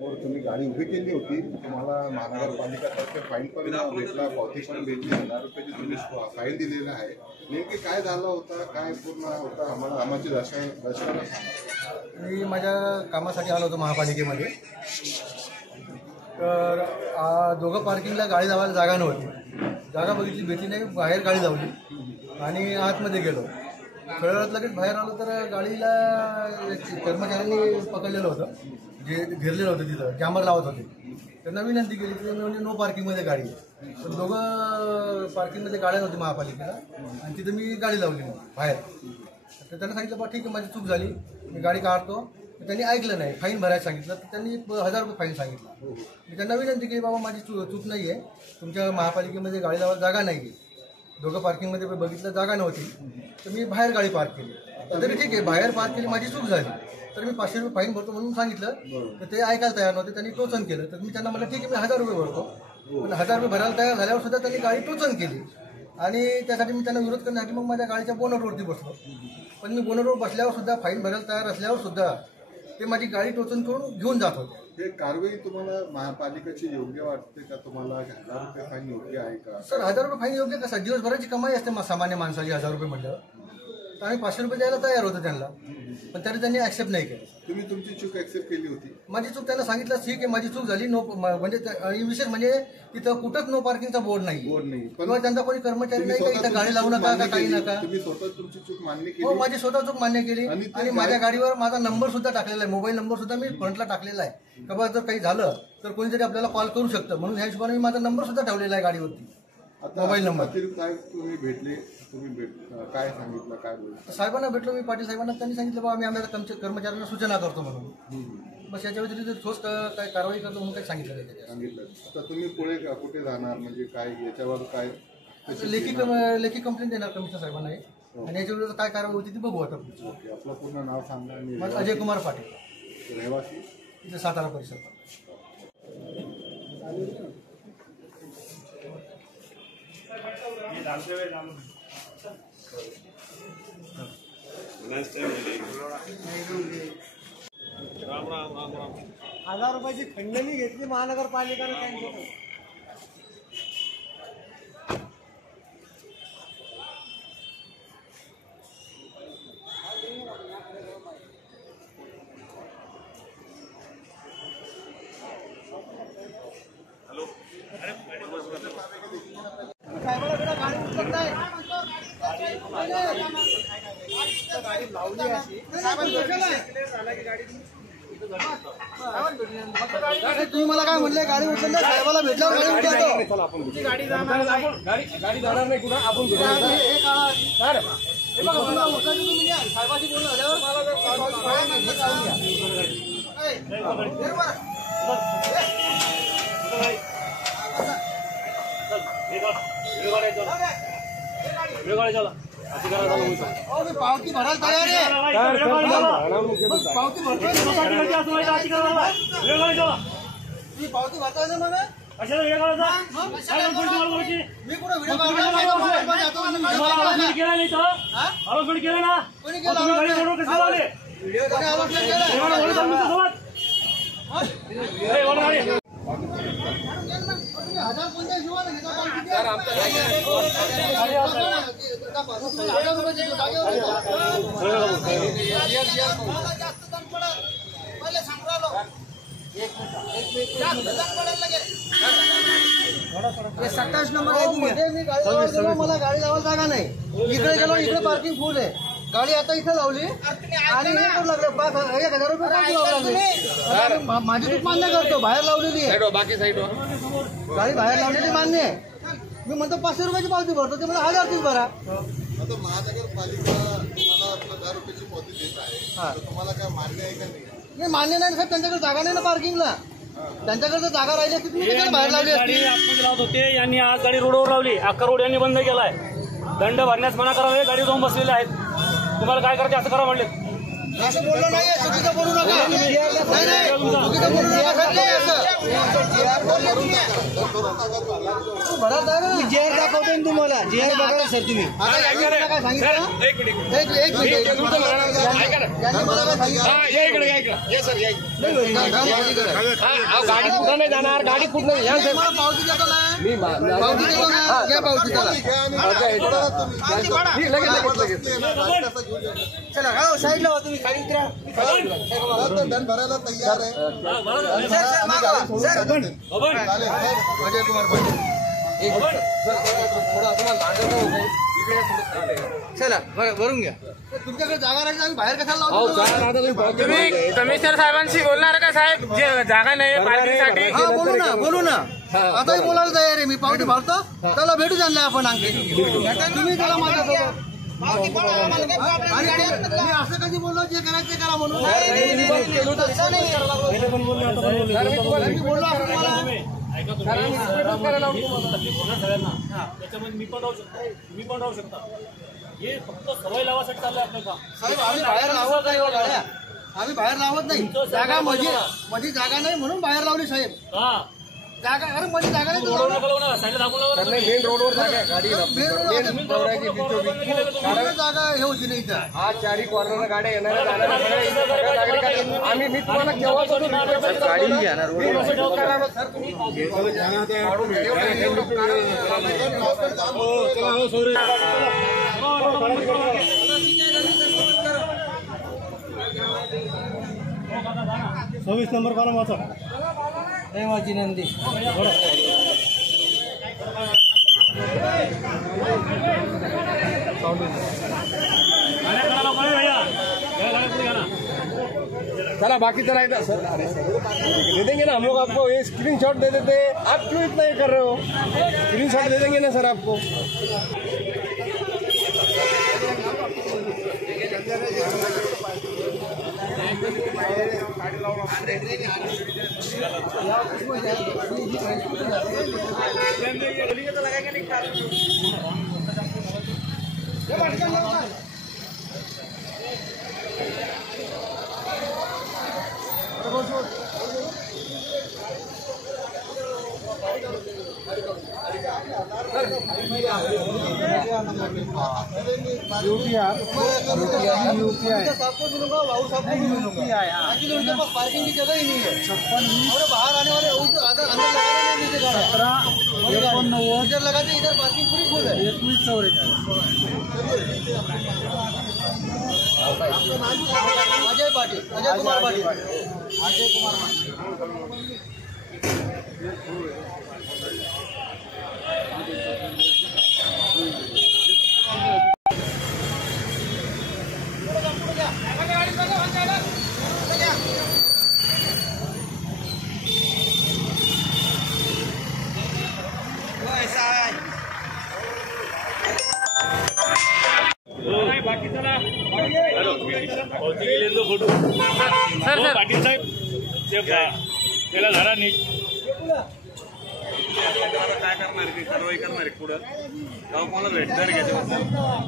और तुम्ही गाडी उभी केली होती, तुम्हाला महानगरपालिकातर्फे फाईन पण भेटला, पावती पण भेटली, 1000 रुपयाची तुम्ही फाईन दिलेला आहे. नेमकी काय झालं होतं, काय पूर्ण होतं आम्हाला आमची दर्शनाला सांगा. मी माझ्या कामासाठी आलो होतो महापालिकेमध्ये. तर दोघं पार्किंगला गाडी लावायला जागा नव्हती. जागा बघितली, भेटली नाही, बाहेर गाडी लावली आणि आतमध्ये गेलो. थोड्या वेळात लगेच बाहेर आलो तर गाडीला कर्मचाऱ्यांनी पकडलेलं होतं, जे घेरलेलं होतं, तिथं कॅमेरा लावत होते. त्यांना विनंती केली की म्हणजे नो पार्किंगमध्ये गाडी. तर दोघं पार्किंगमध्ये गाड्या नव्हती महापालिकेला आणि तिथं मी गाडी लावली बाहेर. तर त्यांना सांगितलं बा ठीक आहे, माझी चूक झाली, मी गाडी काढतो. त्यांनी ऐकलं नाही, फाईन भरायला सांगितलं. तर त्यांनी 1000 रुपये फाईन सांगितलं. मी त्यांना विनंती केली बाबा माझी चूक नाही आहे, तुमच्या महापालिकेमध्ये गाडी लावायला जागा नाही आहे. दोघं पार्किंगमध्ये बघितलं जागा नव्हती, तर मी बाहेर गाडी पार्क केली. तरी ठीक आहे, बाहेर पार्क केली, माझी चूक झाली, तर मी 500 रुपये फाईन भरतो म्हणून सांगितलं. तर ते ऐकायला तयार नव्हते, त्यांनी टोचन केलं. तर मी त्यांना म्हटलं ठीक आहे, मी 1000 रुपये भरतो. पण 1000 रुपये भरायला तयार झाल्यावर सुद्धा त्यांनी गाडी टोचन केली आणि त्यासाठी मी त्यांना विरोध करण्यासाठी मग माझ्या गाडीच्या बोनटवरती बसलो. पण मी बोनटवर बसल्यावर सुद्धा, फाईन भरायला तयार असल्यावर सुद्धा ते माझी गाडी टोचन करून घेऊन जात होते. हे कारवाई तुम्हाला महापालिकेची योग्य वाटते का? तुम्हाला 1000 रुपये फाईन योग्य आहे का? सर 1000 रुपये फाईन योग्य कसा? दिवसभराची कमाई असते सामान्य माणसाची 1000 रुपये म्हटलं. तर आम्ही 500 रुपये द्यायला तयार होतो त्यांना, पण तरी त्यांनी ऍक्सेप्ट नाही केलं. तुम्ही तुमची चूक ऍक्सेप्ट केली होती? माझी चूक त्यांना सांगितलं, ठीक आहे माझी चूक झाली, नो म्हणजे आणि विशेष म्हणजे तिथं कुठंच नो पार्किंगचा बोर्ड नाही किंवा त्यांचा कोणी कर्मचारी नाही का इथं गाडी लावू नका का काही नका. तुम्ही स्वतः तुमची चूक मान्य केली? हो, माझी स्वतः चूक मान्य केली आणि माझ्या गाडीवर माझा नंबर सुद्धा टाकलेला आहे, मोबाईल नंबर सुद्धा मी फ्रंटला टाकलेला आहे. का जर काही झालं तर कोणीतरी आपल्याला कॉल करू शकतं, म्हणून ह्या हिशोबाने मी माझा नंबर सुद्धा ठेवलेला आहे गाडीवरती, मोबाईल नंबर. काय तुम्ही भेटले, काय सांगितलं, काय बोलले? साहेबांना भेटलो मी, पाटील साहेबांना. त्यांनी सांगितलं बाबा आम्ही आमच्या कर्मचाऱ्यांना सूचना करतो म्हणून. बस याच्या व्यतिरिक्त ठोस काय कारवाई करतो म्हणून काही सांगितलं नाही. सांगितलं. आता तुम्ही पुढे कुठे जाणार, म्हणजे काय याच्यावर काय लेखी कंप्लेंट देणार कमिशनर साहेबांना आणि याच्या विरुद्ध काय कारवाई होती ती बघू आता. आपलं पूर्ण नाव सांगा. माझं अजय कुमार पाटील, रहिवासी इथे सातारा परिसर. राम राम राम राम. 1000 रुपयाची खंडणी घेतली महानगरपालिकेने त्यांच्याकडून. हॅलो. साहेबाला गाडी उचलत नाही, गाडी लावली अशी तुम्ही मला काय म्हणले, गाडी उचलली साहेबाला भेटल्यावर गाडी उचलतो. गाडी जाणार नाही कुठं आपण साहेबाशी बोलून पावती भरायला तयार आहे. पावती भरतोय तुम्ही, पावती भरताय ना मला. मी कुठं व्हिडिओ हे 27 नंबर आहे. मी गाडी मला गाडी लावायला जागा नाही. इकडे गेलो, इकडे पार्किंग फुल आहे. गाडी आता इथे लावली आणि लागले 1000 रुपये. माझी चूक मान्य करतो, बाहेर लावलेली आहे, गाडी बाहेर लावलेली मान्य आहे. मी म्हणतो 500 रुपयाची पावती भरतो, ते मला 1000 रुपये भरा. आता महानगरपालिका तुम्हाला 1000 रुपयाची पावती देत आहे, तुम्हाला काय मान्य आहे का नाही? मान्य नाही साहेब, त्यांच्याकडे जागा नाही ना पार्किंगला. त्यांच्याकडे जर जागा राहिली असती तुम्ही बाहेर लावली असती. लावत होते यांनी आज गाडी रोडवर लावली, अख्खा रोड यांनी बंद केलाय. दंड भरण्यास मना करावे, गाडी जाऊन बसलेले आहेत. तुम्हाला काय करायचे असं करा म्हणले. असं बोललो नाही, चुकीचं बोलू नका. नाही चुकीचं बोलू नका सर. नाही असं भरत आहे ना. जेआर दाखवतो ना तुम्हाला. जेआर बघा सर तुम्ही. आता यांनी मला काय सांगितलं? एक मिनिट यांनी मला काय गाडी पुढे नाही जाणार. गाडी पुढे नाही. मला पावती देतो ना. पावती देतो ना. घ्या पावती त्याला. चला हो साईडला हो तुम्ही. खाली उतरा. दंड भरायला तयार आहे. अजय कुमार पाटील. चला भरून घ्या. तुमच्याकडे जागा राहिली आम्ही बाहेर कशाला लावतो? तुम्ही कमिशनर साहेबांशी बोलणार का साहेब? जे जागा नाही पार्किंगसाठी. हा बोलू ना. आताही बोलायला तयार आहे मी. पावती भरतो त्याला भेटू आणलं आपण आणखी. तुम्ही त्याला माझ्यासोबत. आणि मी असं कधी बोललो जे करायचं ते करा म्हणून. मी बोललो असं तुम्हाला. त्याच्यामध्ये मी पण राहू शकता. हे फक्त सवय लावासाठी चाललंय आपलं काम. साहेब आम्ही बाहेर लावत नाही गाड्या. आम्ही बाहेर लावत नाही. जागा मध्ये जागा नाही म्हणून बाहेर लावली साहेब. हा जागा अरे मध्ये जागा नाही. रोडवर नका लावू ना, साईडला दाखवून लावा ना. मेन रोडवर जागा आहे. गाडी जागा हे होती नाही इथं. हा चारी कॉर्नर गाड्या येणाऱ्या जाणाऱ्या आम्ही मी तुम्हाला केव्हा गाडी घेणार. सव्वीस नंबर कॉलम वाचा. माझी नंदी चला बाकी चला सर दे देंगे ना हम लोग आपको. ये स्क्रीनशॉट दे देते. आप क्यों इतना ये कर रहे हो? स्क्रीनशॉट दे देंगे ना सर आपको. पार्किंग की जगह ही नहीं है. और बाहर आने वाले अंदर इधर लगाते इधर पार्किंग पूरी फुल है. अजय पाटिल. अजय कुमार पाटिल. फोटो सर पाटील साहेब त्याला धरा नीट. काय करणार कारवाई करणार पुढं मला भेटणार घ्यायचं.